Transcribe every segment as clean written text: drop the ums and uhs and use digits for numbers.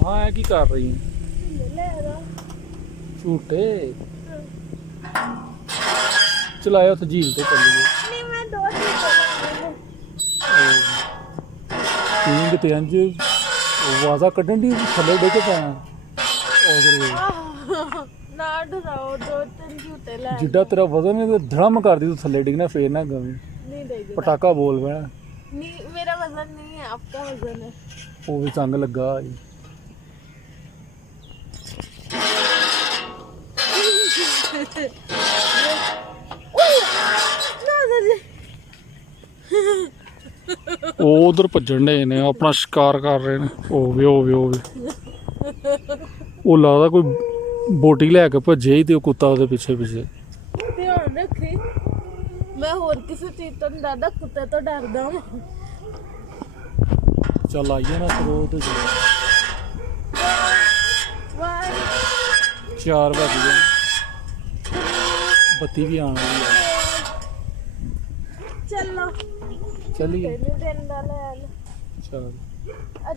हाँ है की कर रही है झूठे चलाया तो झील तो चली गई तीन ते अंज आवाजा कड्ढन दी थल्ले डिग पैना जिड्डा तेरा वजन है तो धड़म कर दी तू थल्ले डिगना फिर ना गवे पटाखा बोल पैना नहीं मेरा वजन नहीं है आपका वजन है वो भी संग लगा ਉਹ ਉਧਰ ਭੱਜਣ ਡੇ ਨੇ ਆਪਣਾ ਸ਼ਿਕਾਰ ਕਰ ਰਹੇ ਨੇ ਉਹ ਲੱਗਦਾ ਕੋਈ ਬੋਟੀ ਲੈ ਕੇ ਭੱਜੇ ਹੀ ਤੇ ਉਹ ਕੁੱਤਾ ਉਹਦੇ ਪਿੱਛੇ ਧਿਆਨ ਰੱਖੀ ਮੈਂ ਹੋਰ ਕਿਸੇ ਚੀਜ਼ ਤੋਂ ਨਹੀਂ ਡਰਦਾ ਕੁੱਤੇ ਤੋਂ ਡਰਦਾ ਹਾਂ ਚੱਲ ਆਈਏ ਨਾ ਸਰੋਤ ਤੇ 4 ਵਜ ਗਏ ਬੱਤੀ ਵੀ ਆਣ ਵਾਲੀ ਹੈ चलो चलिए चल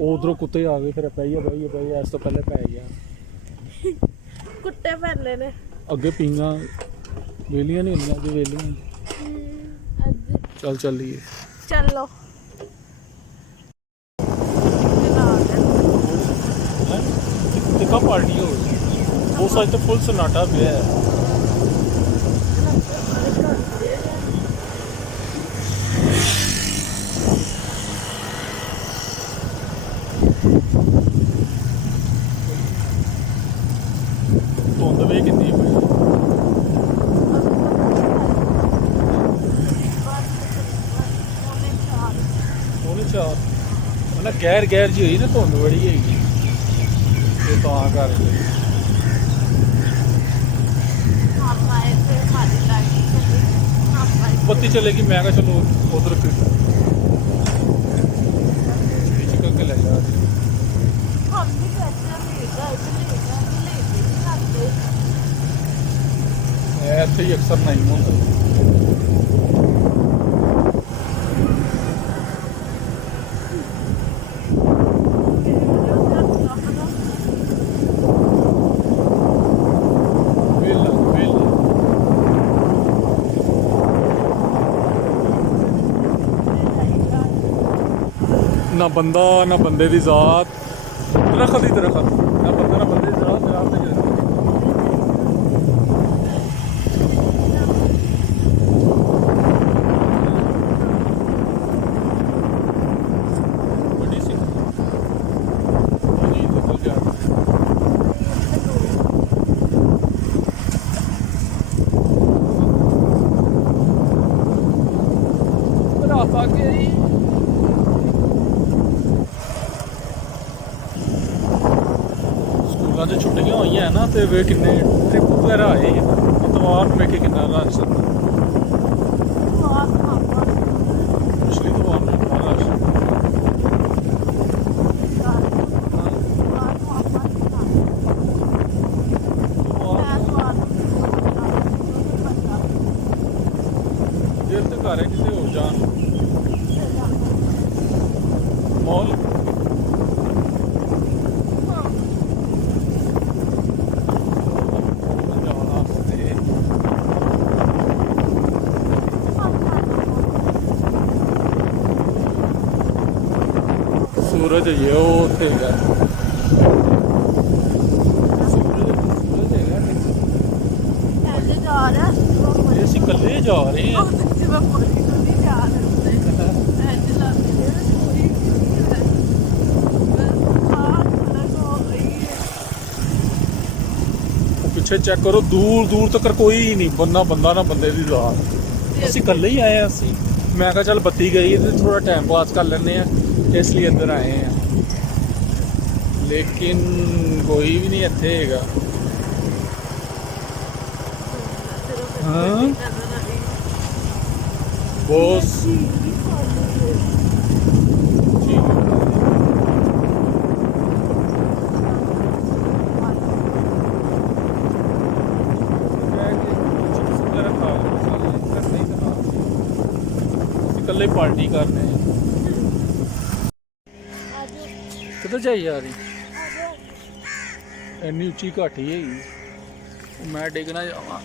उधरों कुत्ते आ गए फिर पाइए इस तो पहले पै गया कुत्ते पहले ने अगे पींगा वेलियां नहीं होंदियां अगे वेलियां चल चलिए चलो देखा पार्टी हो वो सच तो फुल सन्नाटा पे है ਧੁੰਦ ਵੇ ਕਿੰਨੀ ਪਈ ਉਹਨੇ ਚਾਰ ਉਹਨਾਂ ਗੈਰ ਜੀ ਹੋਈ ਨਾ ਧੁੰਦ ਬੜੀ ਹੈਗੀ ਤੇ ਤਾਂ ਕਰਕੇ ਬੱਤੀ ਚਲੇਗੀ ਮੈਂ ਕਿਹਾ ਚਲੋ ਉਧਰ ਵਿੱਚ ਕਰਕੇ ਲੈ ਜਾ ਇੱਥੇ ਹੀ ਅਕਸਰ ਨਹੀਂ ਹੁੰਦਾ ना बंदा ना बंदे की जात दरख्त ही दरख्त ना बंदा ना बंदे की जात स्कूलों से छुट्टियां हुई हैं ना तो वे किन्ने ट्रिप वगैरह आए हैं इतवार में वेखे किन्ना रश पिछली इतवार में इतना रश देर तक आ रहे किसी हो जान मॉल सूरज है वो उत्थे है ਅਸੀਂ ਇਕੱਲੇ ਜਾ ਰਹੇ ਹਾਂ ਪਿੱਛੇ ਚੈੱਕ ਕਰੋ ਦੂਰ ਤੱਕ ਕੋਈ ਨਹੀਂ ਬੰਦਾ ਨਾ ਬੰਦੇ ਦੀ ਜ਼ਾਤ ਅਸੀਂ ਇਕੱਲੇ ਹੀ ਆਏ ਅਸੀਂ ਮੈਂ ਕਿਹਾ ਚੱਲ ਬੱਤੀ ਗਈ ਤੇ ਥੋੜਾ ਟਾਈਮ ਪਾਸ ਕਰ ਲੈਂਦੇ ਆ इसलिए इधर आए हैं लेकिन कोई भी नहीं इत्थे हैगा हाँ बॉस कल पार्टी करने किधर जाइए यार ਇੰਨੀ ਉੱਚੀ ਘਾਟੀ ਹੈਗੀ, ਮੈਂ ਡਿੱਗ ਨਾ ਜਾਵਾਂ।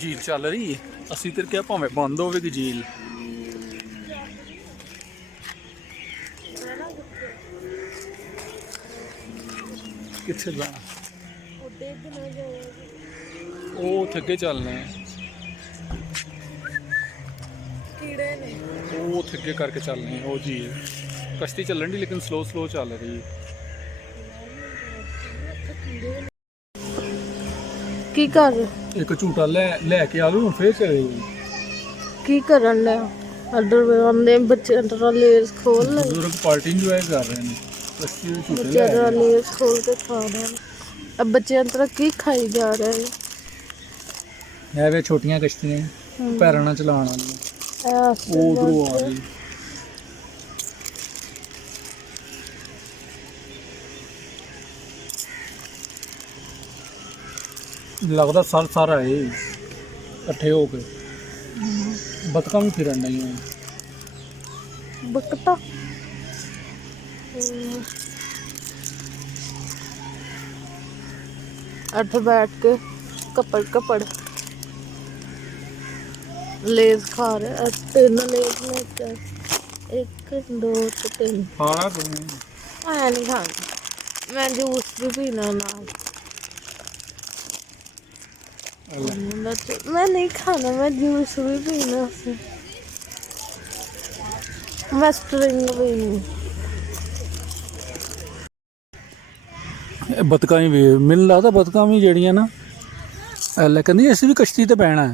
ਝੀਲ ਚੱਲ ਰਹੀ ਹੈ, ਅਸੀਂ ਤੇ ਕਿਹਾ ਭਾਵੇਂ ਬੰਦ ਹੋਵੇਗੀ ਝੀਲ। ਕਿੱਥੇ ਜਾਣਾ? ਉਹ ਉੱਥੇ ਅੱਗੇ ਚੱਲਣਾ ਹੈ, ਕੀੜੇ ਨੇ। ਉਹ ਉੱਥੇ ਅੱਗੇ ਕਰਕੇ ਚੱਲਣੇ ਹੈ। ਉਹ ਝੀਲ ਕਸ਼ਤੀ ਚੱਲਣ ਦੀ, ਲੇਕਿਨ ਸਲੋ ਸਲੋ ਚੱਲ ਰਹੀ ਹੈ। ਕੀ ਕਰ ਇੱਕ ਝੂਟਾ ਲੈ ਕੇ ਆ ਗਏ, ਹੁਣ ਫੇਰ ਚਲੇ ਗਏ। ਕੀ ਕਰਨ ਲਿਆ? ਅੰਦਰ ਆਉਂਦੇ ਬੱਚੇ ਅੰਦਰ ਲੇਸ ਖੋਲ ਲੈ, ਬਜ਼ੁਰਗ ਪਾਰਟੀ ਇੰਜੋਏ ਕਰ ਰਹੇ ਨੇ, ਕਸ਼ਤੀ ਦੇ ਝੂਟੇ ਬੱਚੇ ਲੈ ਅੰਦਰ ਕੇ। ਲੇਸ ਖੋਲ ਕੇ ਖਾ ਰਹੇ ਨੇ। अब बच्चे अंतर की खाई जा रहे हैं? ਇਹ ਵੇ ਛੋਟੀਆਂ ਕਸ਼ਤੀਆਂ ਪੈਰਾਂ ਨਾਲ ਚਲਾਉਣ ਵਾਲੀਆਂ, ਉਹ ਉਧਰੋਂ ਆ ਰਹੀ। ਲੱਗਦਾ ਸਰ ਆਏ ਇਕੱਠੇ ਹੋ ਕੇ, ਬਤਕਾਂ ਵੀ ਫਿਰਨ ਨਹੀਂ। बकता अठ बैठ के कपड़ कपड़ लेस खा रहे। 3 लेस लेके 1 2 3 ਖਾਣਾ ਤੂੰ मैं नहीं खाना, मैं जूस भी पीना नाल। मैं नहीं खाना, मैं जूस भी पीना, मैं स्ट्रिंग पीनी। ਬਤਕਾਂ ਹੀ ਮੈਨੂੰ ਲੱਗਦਾ ਬਤਕਾਂ ਵੀ ਜਿਹੜੀਆਂ ਨਾ ਲੈ ਕਹਿੰਦੀ ਅਸੀਂ ਵੀ ਕਸ਼ਤੀ ਤੇ ਬਹਿਣਾ,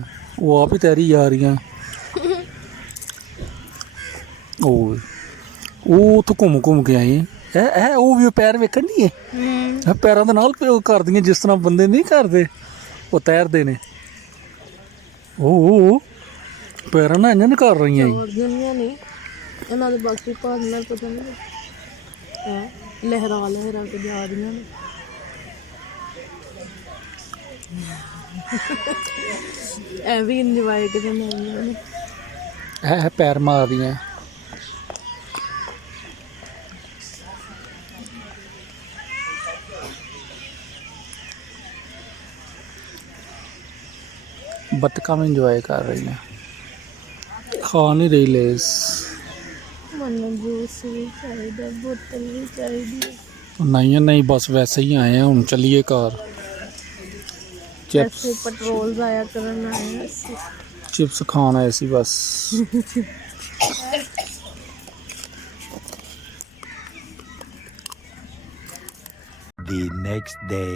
ਉਹ ਆਪ ਹੀ ਤੈਰੀ ਜਾ ਰਹੀਆਂ। ਉਹ ਉੱਥੋਂ ਘੁੰਮ ਕੇ ਆਏ ਇਹ ਉਹ ਵੀ ਪੈਰ ਵੇਖਣ ਦੀ ਹੈ, ਪੈਰਾਂ ਦੇ ਨਾਲ ਕਰਦੀਆਂ ਜਿਸ ਤਰ੍ਹਾਂ ਬੰਦੇ ਨਹੀਂ ਕਰਦੇ, ਉਹ ਤੈਰਦੇ ਨੇ। ਉਹ ਪੈਰਾਂ ਨਾਲ ਇੰਝ ਕਰ ਰਹੀਆਂ ਨਹੀਂ ਇਹਨਾਂ ਦੇ ਬਾਕੀ ਭਾਗ ਨਾਲ ਪਤਾ ਨਹੀਂ ਲਹਿਰਾ ਕੇ ਜਾ ਰਹੀਆਂ ਨੇ। ਐ ਵੀ ਇੰਜੋਏ ਕਰਦੇ ਨੇ, ਇਹ ਪੈਰ ਮਾਰਦੀਆਂ। बतका में इंजॉय कर रही है, खा नहीं रही लेस। मनु जूस भी चाहिए, बोतल भी चाहिए। नहीं बस वैसे ही आए हैं, हम चलिए कार। चिप्स पेट्रोल जाया करना है, चिप्स खाना ऐसी बस। The next day.